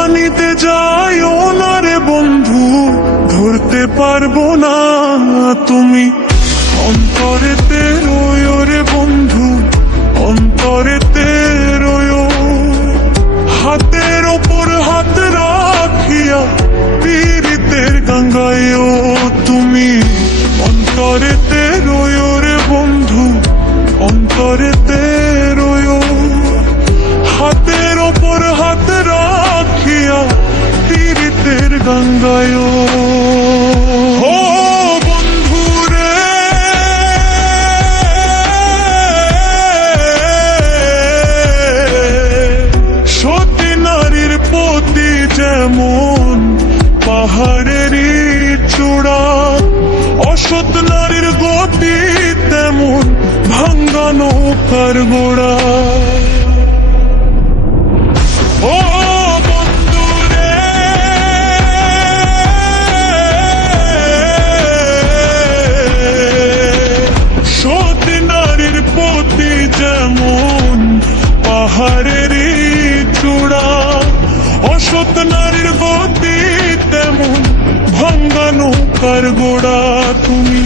পানিতে যাইও না রে বন্ধু, ধরতে পারবো না তুমি। অন্তরেতে রইও রে বন্ধু, অন্তরেতে রইও। হাতের ওপর হাত রাখিয়া পীড়িতের গঙ্গায়ও তুমি। অন্তরেতে রইও রে বন্ধু, অন্তরেতে রইও। হাতের ওপর হাত রাখিয়া পীড়িতের গঙ্গায়ও। ও বন্ধু রে, সতী নারীর প্রতি যেমন পাহাড়েরই চূড়া, অসৎ নারীর গতি তেমন ভাঙ্গা নৌকার গোড়া। ও বন্ধু রে, সতী নারীর প্রতি যেমন পাহাড়েরই চূড়া, অসৎ নারীর গতি তেমন ভাঙ্গা নৌকার গোড়া তুমি।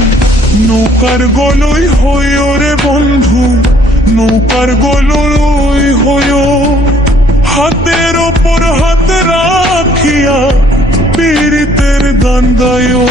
নৌকার গলই হইও রে বন্ধু, নৌকার গলই হইও। হাতের ওপর হাত রাখিয়া পীড়িতের গান গায়ো।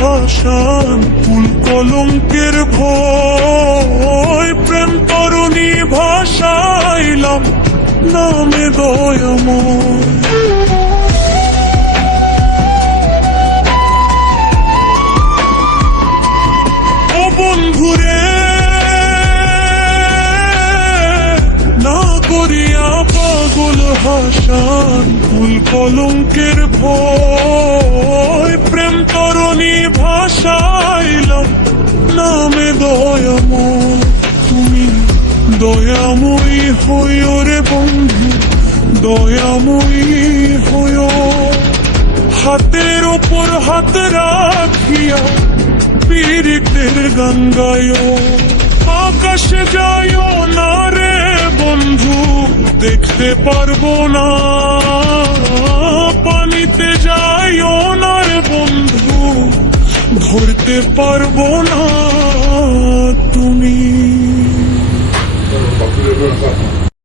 হাসান ফুল কলঙ্কের ভয়, প্রেম তরুণী ভাসাইলাম নামে দয়াময়। ও বন্ধুরে, না করিয়া পাগল হাসান ফুল কলঙ্কের ভয়, প্রেম তরুণী ভাসাইলাম নামে দয়াময় তুমি। দয়াময়ী হইও রে বন্ধু, দয়াময়ী হইও। হাতের ওপর হাত রাখিয়া পীড়িতের গান গায়ো। আকাশে যাইও না রে বন্ধু, দেখতে পারবো না। পানিতে যাইও না রে বন্ধু, ধরতে পারবো না তুমি।